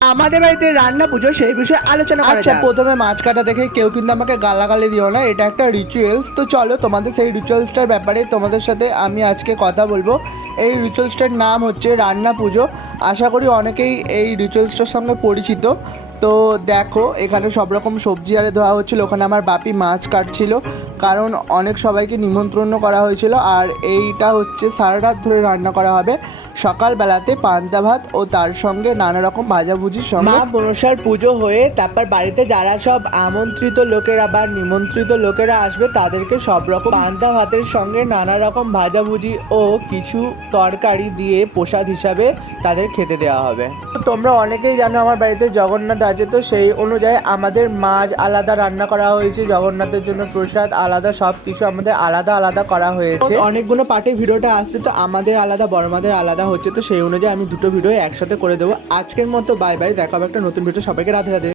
আমাদের বাড়িতে রান্না পুজো সেই বিষয়ে আলোচনা করা আচ্ছা, যাক। প্রথমে মাছ কাটা দেখে কেউ কিন্তু আমাকে গালাগালি দিও না, এটা একটা রিচুয়ালস। তো চলো তোমাদের সেই রিচুয়ালসটার ব্যাপারে তোমাদের সাথে আমি আজকে কথা বলবো। এই রিচুয়ালসটার নাম হচ্ছে রান্না পুজো। আশা করি অনেকেই এই রিচুয়ালসটার সঙ্গে পরিচিত। তো দেখো, এখানে সব রকম সবজি আরে ধোয়া হচ্ছিলো, ওখানে আমার বাপি মাছ কাটছিল, কারণ অনেক সবাইকে নিমন্ত্রণ করা হয়েছিল। আর এইটা হচ্ছে সারা রাত ধরে রান্না করা হবে। সকালবেলাতে পান্তা ভাত ও তার সঙ্গে নানা রকম ভাজাভুজির সঙ্গে মা মনসার পুজো হয়ে তারপর বাড়িতে যারা সব আমন্ত্রিত লোকেরা বা নিমন্ত্রিত লোকেরা আসবে তাদেরকে সব রকম পান্তা ভাতের সঙ্গে নানা রকম ভাজাভুজি ও কিছু তরকারি দিয়ে প্রসাদ হিসাবে তাদের খেতে দেওয়া হবে। তো তোমরা অনেকেই জানো আমার বাড়িতে জগন্নাথ আছে, তো সেই অনুযায়ী আমাদের মাছ আলাদা রান্না করা হয়েছে, জগন্নাথের জন্য প্রসাদ আলাদা, সব কিছু আমাদের আলাদা আলাদা করা হয়েছে। অনেকগুলো পার্টে ভিডিওটা আসবে, তো আমাদের আলাদা বড় মাদের আলাদা হচ্ছে, তো সেই অনুযায়ী আমি দুটো ভিডিও একসাথে করে দেবো। আজকের মতো বাই বাই, দেখা হবে একটা নতুন ভিডিও। সবাইকে রাধে রাধে।